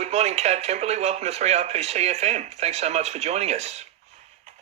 Good morning, Kav Temperley. Welcome to 3RPC-FM. Thanks so much for joining us.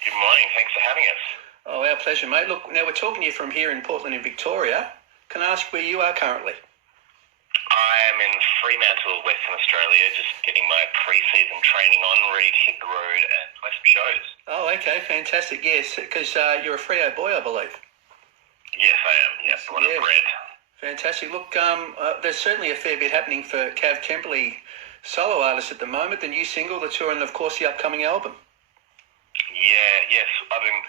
Good morning. Thanks for having us. Oh, our pleasure, mate. Look, now we're talking to you from here in Portland in Victoria. Can I ask where you are currently? I am in Fremantle, Western Australia, just getting my pre-season training on, ready to hit the road and play some shows. Oh, okay, fantastic. Yes, because you're a Freo boy, I believe. Yes, I am. Yes, born and bred. Fantastic. Look, there's certainly a fair bit happening for Kav Temperley, solo artist at the moment. The new single, the tour, and of course the upcoming album. Yes. I've been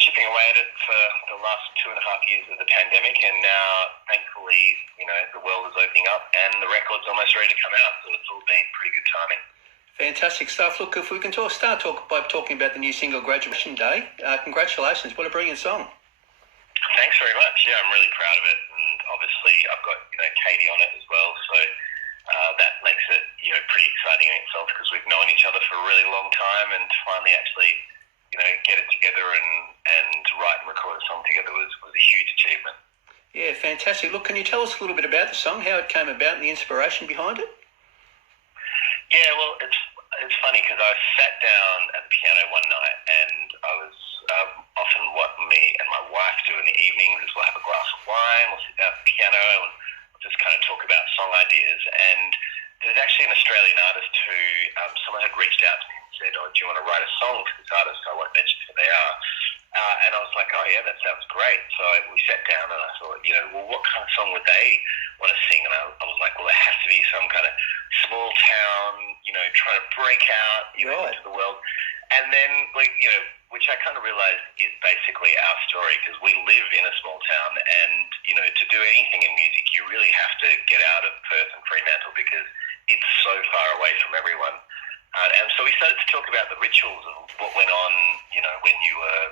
chipping away at it for the last 2.5 years of the pandemic, and now, thankfully, the world is opening up and the record's almost ready to come out, so it's all been pretty good timing. Fantastic stuff. Look, if we can start by talking about the new single, Graduation Day. Congratulations. What a brilliant song. Thanks very much. Yeah, I'm really proud of it, and obviously I've got Katie on it as well, so that makes it pretty exciting in itself because we've known each other for a really long time, and to finally actually get it together and write and record a song together was a huge achievement. Yeah, fantastic. Look, can you tell us a little bit about the song, how it came about and the inspiration behind it? Yeah, well, it's funny because I sat down at the piano one night, and I was often what me and my wife do in the evenings is we'll have a glass of wine, we'll sit down at the piano and we'll just kind of talk about song ideas. And there's actually an Australian artist who someone had reached out to me and said, "Oh, do you want to write a song for this artist?" I won't mention who they are. And I was like, "Oh yeah, that sounds great." So we sat down and I thought, well, what kind of song would they want to sing? And I was like, well, it has to be some kind of small town, trying to break out, right, into the world. And then, which I kind of realized is basically our story, because we live in a small town, and to do anything in music, you really have to get out of Perth and Fremantle because it's so far away from everyone. And so we started to talk about the rituals of what went on, when you were,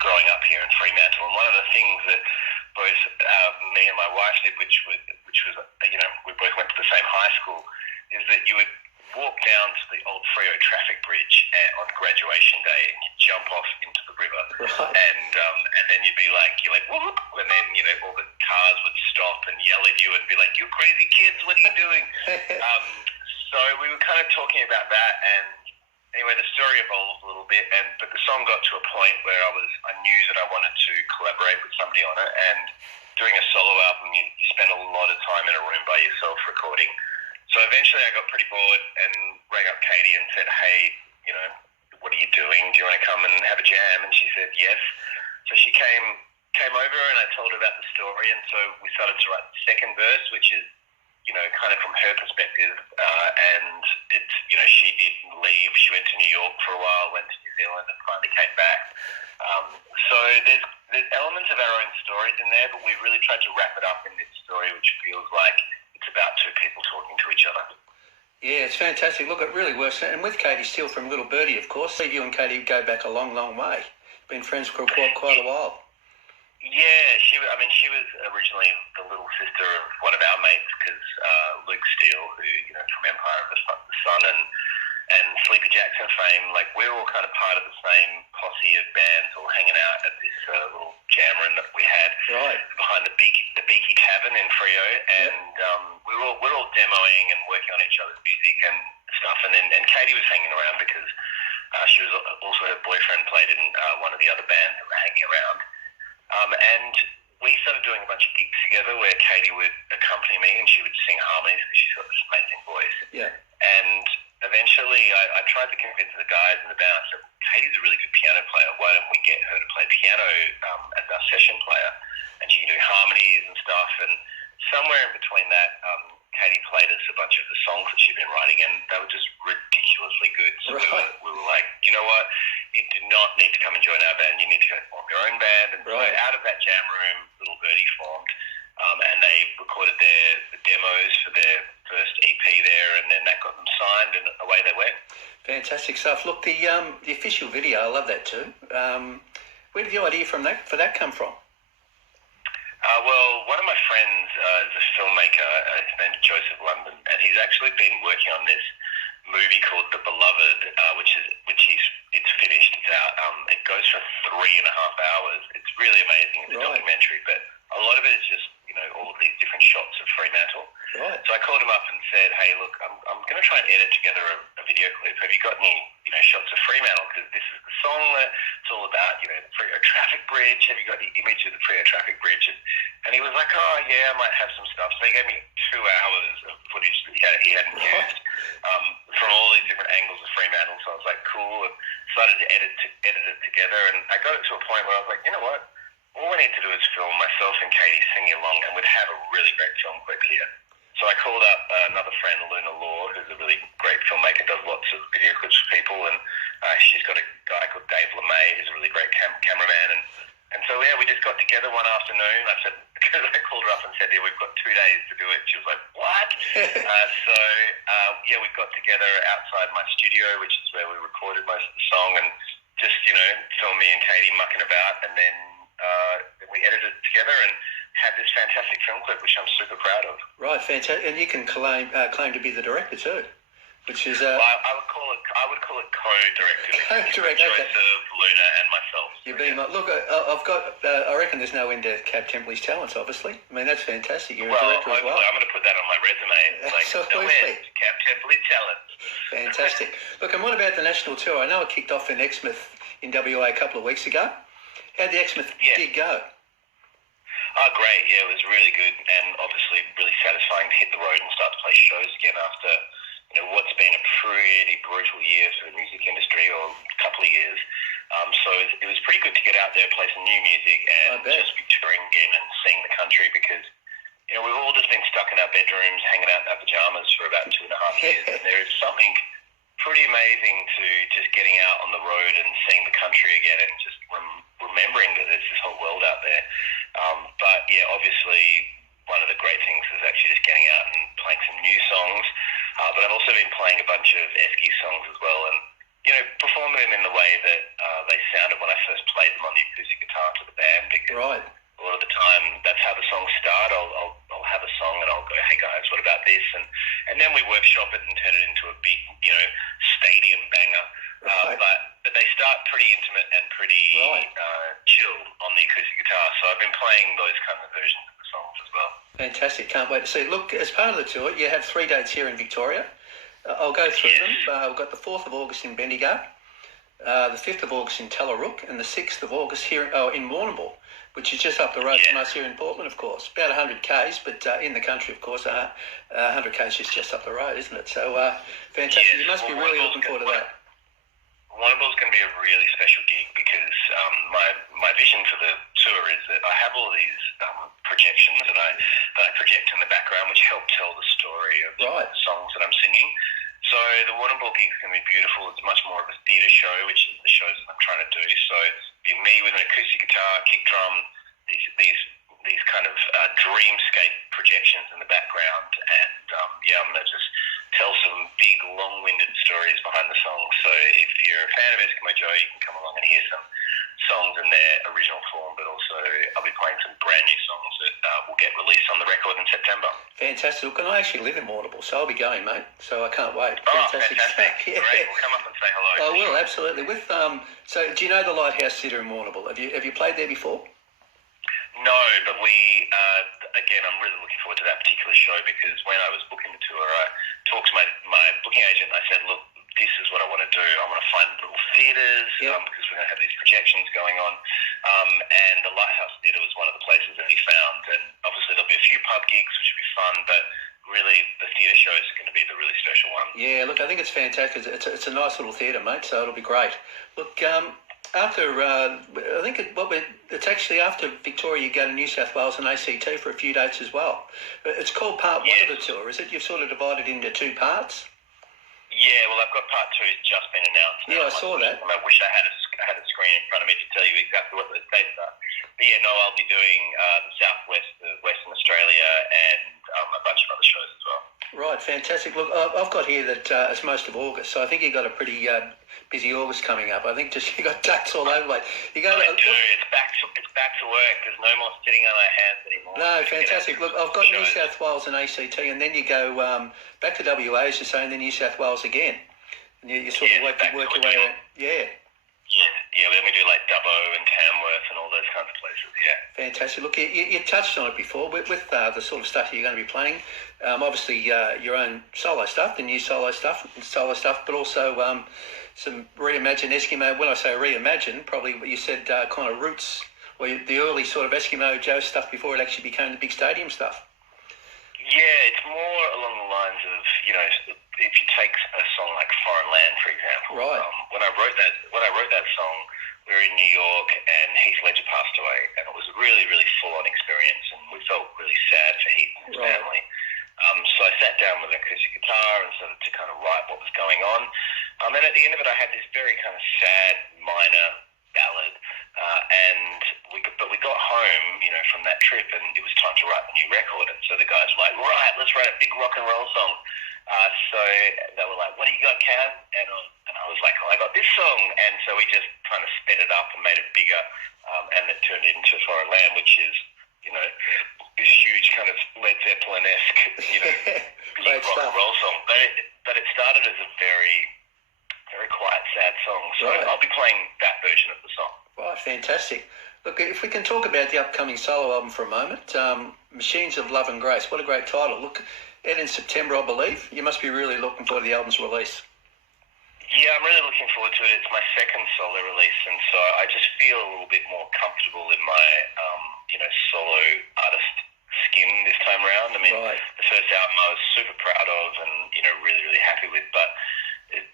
growing up here in Fremantle. And one of the things that both me and my wife did, which was, we both went to the same high school, is that you would walk down to the old Freo traffic bridge on graduation day, and you'd jump off into the river, right, and then you'd be like, whoop, and then all the cars would stop and yell at you and be like, "You crazy kids, what are you doing?" So we were kind of talking about that, and anyway, the story evolved a little bit, but the song got to a point where I knew that I wanted to collaborate with somebody on it, and doing a solo album, you spend a lot of time in a room by yourself recording. So eventually I got pretty bored and rang up Katie and said, "Hey, what are you doing? Do you want to come and have a jam?" And she said yes. So she came over, and I told her about the story, and so we started to write the second verse, which is, kind of from her perspective. And it's, she did leave. She went to New York for a while, went to New Zealand, and finally came back. So there's elements of our own stories in there, but we've really tried to wrap it up in this story, which feels like it's about two people talking to each other. Yeah, it's fantastic. Look, it really works. And with Katie Steele from Little Birdie, of course, you and Katie go back a long, long way. Been friends for quite a while. Yeah, she was originally the little sister of one of our mates, because Luke Steele, who, from Empire of the Sun and Sleepy Jackson fame, we're all kind of part of the same posse of bands, all hanging out at this little jam room that we had, right, behind the Beaky Tavern in Freo, and we're all demoing and working on each other's music and stuff. And Katie was hanging around because she was also, her boyfriend played in one of the other bands that were hanging around. And we started doing a bunch of gigs together where Katie would accompany me and she would sing harmonies because she's got this amazing voice. Yeah. And eventually I tried to convince the guys in the band. I said, "Katie's a really good piano player. Why don't we get her to play piano as our session player? And she can do harmonies and stuff." And somewhere in between that, Katie played us a bunch of the songs that she'd been writing, and they were just ridiculously good. So right, we were like, you know what? You do not need to come and join our band. You need to go form your own band. And right, so out of that jam room, Little Birdie formed, and they recorded the demos for their first EP there, and then that got them signed, and away they went. Fantastic stuff. Look, the official video, I love that too. Where did the idea for that come from? Well, one of my friends is a filmmaker. His name's Joseph London, and he's actually been working on this movie called The Beloved, it's finished. It's out. It goes for 3.5 hours. It's really amazing. It's a right, documentary, but a lot of it is just all of these different shots of Fremantle. Right. So I called him up and said, hey, look, I'm going to try and edit together a video clip. Have you got any, shots of Fremantle? Because this is the song that it's all about, the Freo Traffic Bridge. Have you got the image of the Freo Traffic Bridge? And he was like, oh, yeah, I might have some stuff. So he gave me 2 hours of footage that he hadn't used from all these different angles of Fremantle. So I was like, cool, and started to edit it together. And I got it to a point where I was like, you know what? All we need to do is film myself and Katie singing along, and we'd have a really great film clip here. So I called up another friend, Luna Law, who's a really great filmmaker, does lots of video clips for people, and she's got a guy called Dave LeMay, who's a really great cameraman. And so, yeah, we just got together one afternoon. I called her up and said, yeah, we've got 2 days to do it. She was like, what? We got together outside my studio, which is where we recorded most of the song, and just, filmed me and Katie mucking about, and then we edited it together and had this fantastic film clip, which I'm super proud of. Right, fantastic. And you can claim to be the director too, which is... Well, I would call it co-director. Co-director, okay. Of Luna and myself. You're being look, I've got. I reckon there's no end to Kav Temperley's talents. Obviously, I mean that's fantastic. You're a director as well. I'm going to put that on my resume. Absolutely. No end to Kav Temperley's talents. Fantastic. Look, and what about the national tour? I know it kicked off in Exmouth in WA a couple of weeks ago. How'd the Exmouth gig go? Oh, great. Yeah, it was really good, and obviously really satisfying to hit the road and start to play shows again after what's been a pretty brutal year for the music industry, or a couple of years. So it was pretty good to get out there, play some new music, and just be touring again and seeing the country, because we've all just been stuck in our bedrooms, hanging out in our pajamas for about 2.5 years, and there is something pretty amazing to just getting out on the road and seeing the country again, and just remembering that there's this whole world out there. But yeah, obviously one of the great things is actually just getting out and playing some new songs. But I've also been playing a bunch of Eskimo songs as well, and performing them in the way that they sounded when I first played them on the acoustic guitar to the band. Because a lot of the time that's how the songs start. I'll have a song and I'll go, hey guys, what about this? And then we workshop it and turn it into a big stadium banger. But they start pretty intimate and pretty chill on the acoustic guitar. So I've been playing those kinds of versions of the songs as well. Fantastic. Can't wait to see. Look, as part of the tour, you have 3 dates here in Victoria. I'll go through them. We've got the 4th of August in Bendigo, the 5th of August in Tallarook, and the 6th of August here in Warrnambool, which is just up the road from us here in Portland, of course. About 100 k's, but in the country, of course, 100 k's is just up the road, isn't it? So fantastic. You must be really looking forward to that. Warrnambool's going to be a really special gig, because my vision for the tour is that I have all these projections that I project in the background, which help tell the story of the songs that I'm singing. So the Warrnambool gig is going to be beautiful. It's much more of a theatre show, which is the shows that I'm trying to do. So it'll be me with an acoustic guitar, kick drum, these kind of dreamscape projections in the background, and I'm going to just tell some big, long-winded stories behind the songs. So if you're a fan of Eskimo Joe, you can come along and hear some songs in their original form, but also I'll be playing some brand new songs that will get released on the record in September. Fantastic. Look, and I actually live in Warrnambool, so I'll be going, mate. So I can't wait. Fantastic. Great. We'll come up and say hello. I will, absolutely. With so do you know the Lighthouse Theatre in Warrnambool? Have you played there before? No, but we, again, I'm really looking forward to that particular show, because when I was booking the tour, I talked to my booking agent and I said, look, this is what I want to do. I want to find little theatres, because we're going to have these projections going on. And the Lighthouse Theatre was one of the places that he found. And obviously there'll be a few pub gigs, which will be fun, but really the theatre shows are going to be the really special one. Yeah, look, I think it's fantastic. It's a nice little theatre, mate, so it'll be great. Look, after, I think it's actually after Victoria, you go to New South Wales and ACT for a few dates as well. It's called part 1 of the tour, is it? You've sort of divided into 2 parts? Yeah, well, I've got part 2 has just been announced. Yeah, I saw that. I wish I had a screen in front of me to tell you exactly what those dates are. But yeah, no, I'll be doing the Southwest of Western Australia and a bunch of other shows as well. Right, fantastic. Look, I've got here that it's most of August, so I think you've got a pretty busy August coming up. I think just you got dates all over. I do. It's back to work. There's no more sitting on our hands anymore. No, fantastic. Look, I've got New South Wales and ACT, and then you go back to WA, as you say, and then New South Wales again. And you sort of work your way around. Yeah. Yeah, then we do like Dubbo and Tamworth and all those kinds of places, yeah. Fantastic. Look, you touched on it before with the sort of stuff you're going to be playing. Obviously, your own solo stuff, the new solo stuff, but also some reimagined Eskimo. When I say reimagined, probably what you said, kind of roots, or the early sort of Eskimo Joe stuff before it actually became the big stadium stuff. Yeah, it's more along the lines of, if you take a song like Foreign Land, for example. Right. When I wrote that song, we were in New York and Heath Ledger passed away, and it was a really, really full-on experience, and we felt really sad for Heath and his family. So I sat down with an acoustic guitar and started to kind of write what was going on. And at the end of it, I had this very kind of sad, minor ballad. But we got home, from that trip, and it was time to write the new record. And so the guys were like, right, let's write a big rock and roll song. So they were like, what do you got, Kav? And I was like, I got this song. And so we just kind of sped it up and made it bigger. And it turned into Foreign Land, which is, this huge kind of Led Zeppelin-esque, big rock and roll song. But it started as a very, very quiet, sad song. So I'll be playing that version of the song. Right, fantastic. Look, if we can talk about the upcoming solo album for a moment, Machines of Love and Grace, what a great title. Look, out in September, I believe. You must be really looking forward to the album's release. Yeah, I'm really looking forward to it. It's my second solo release, and so I just feel a little bit more comfortable in my, solo artist skin this time around. I mean, The first album I was super proud of and, really, really happy with, but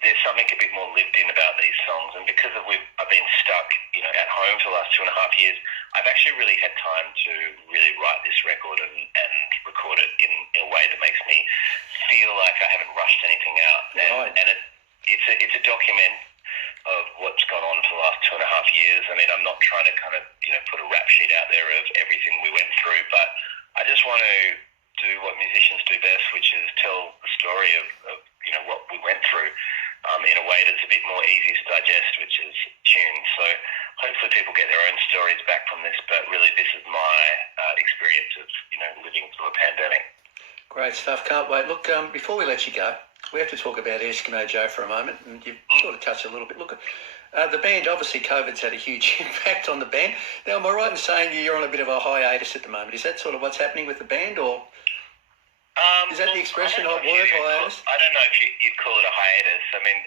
there's something a bit more lived in about these songs, and because I've been stuck, at home for the last 2.5 years, I've actually really had time to really write this record and record it in a way that makes me feel like I haven't rushed anything out. And it's a document of what's gone on for the last 2.5 years. I mean, I'm not trying to kind of, put a rap sheet out there of everything we went through, but I just want to do what musicians do best, which is tell the story of what we went through in a way that's a bit more easy to digest, which is tunes. So hopefully people get their own stories back from this, but really this is my experience of, living through a pandemic. Great stuff. Can't wait. Look, before we let you go, we have to talk about Eskimo Joe for a moment, and you've sort of touched a little bit. Look, the band, obviously COVID's had a huge impact on the band. Now, am I right in saying you're on a bit of a hiatus at the moment? Is that sort of what's happening with the band, or is that the expression, hiatus? I don't know if you'd call it a hiatus. I mean,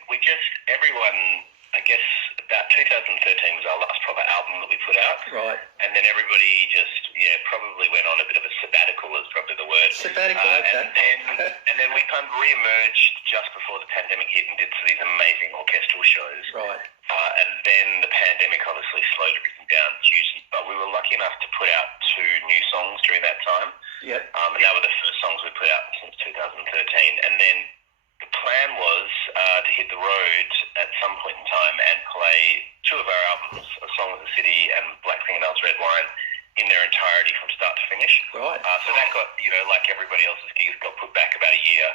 everyone, I guess about 2013 was our last proper album that we put out. Right. And then everybody just, probably went on a bit of a sabbatical is probably the word. Sabbatical, okay. And then we kind of re-emerged just before the pandemic hit and did these amazing orchestral shows. Right. And then the pandemic obviously slowed everything down hugely. But we were lucky enough to put out 2 new songs during that time. Yep. And that were the first songs we put out since 2013. And then the plan was to hit the road at some point in time and play 2 of our albums, A Song of the City and Black Fingernails Red Wine, in their entirety from start to finish. Right. So that got, like everybody else's gigs, got put back about a year.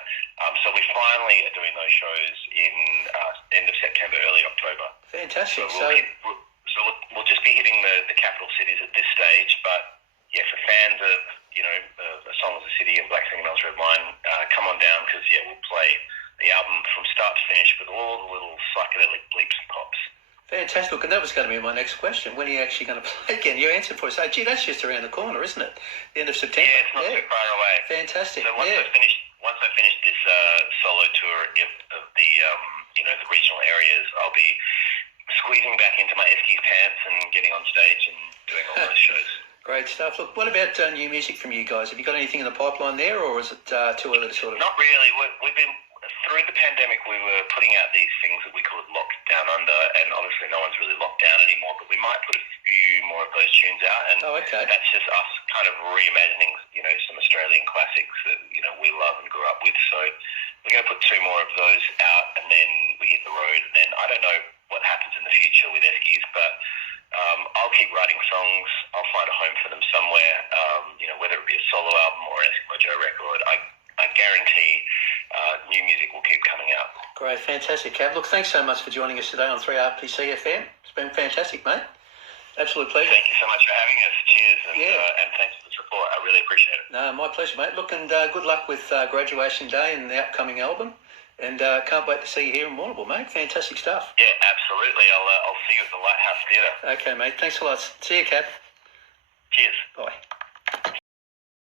So we finally are doing those shows in end of September, early October. Fantastic. So we'll just be hitting the capital cities at this stage, but yeah, for fans of, A Song of the City and Black Fingernails Red Wine, come on down, because we'll play the album from start to finish with all the little psychedelic bleeps and pops. Fantastic. Look, and that was going to be my next question. When are you actually going to play again? You answered for us. Oh, gee, that's just around the corner, isn't it? The end of September. Yeah, it's not too far away. Fantastic. So once I finish this solo tour of the the regional areas, I'll be squeezing back into my Eskies pants and getting on stage and doing all those shows. Great stuff. Look, what about new music from you guys? Have you got anything in the pipeline there, or is it too early to sort of... Not really. We've been... Through the pandemic, we were putting out these things that we call Locked Down Under, and obviously no one's really locked down anymore, but we might put a few more of those tunes out, and that's just us kind of reimagining, some Australian classics that, we love and grew up with. So we're going to put 2 more of those out, and then we hit the road, and then I don't know what happens in the future with Eskies, but I'll keep writing songs. I'll find a home for them somewhere, whether it be a solo album or an Eskimo Joe record. I guarantee new music will keep coming out. Great, fantastic, Kav. Look, thanks so much for joining us today on 3RPC-FM. It's been fantastic, mate. Absolute pleasure. Thank you so much for having us. Cheers. And thanks for the support. I really appreciate it. No, my pleasure, mate. Look, and good luck with Graduation Day and the upcoming album. And can't wait to see you here in Warrnambool, mate. Fantastic stuff. Yeah, absolutely. I'll see you at the Lighthouse Theatre. Okay, mate. Thanks a lot. See you, Kav. Cheers. Bye.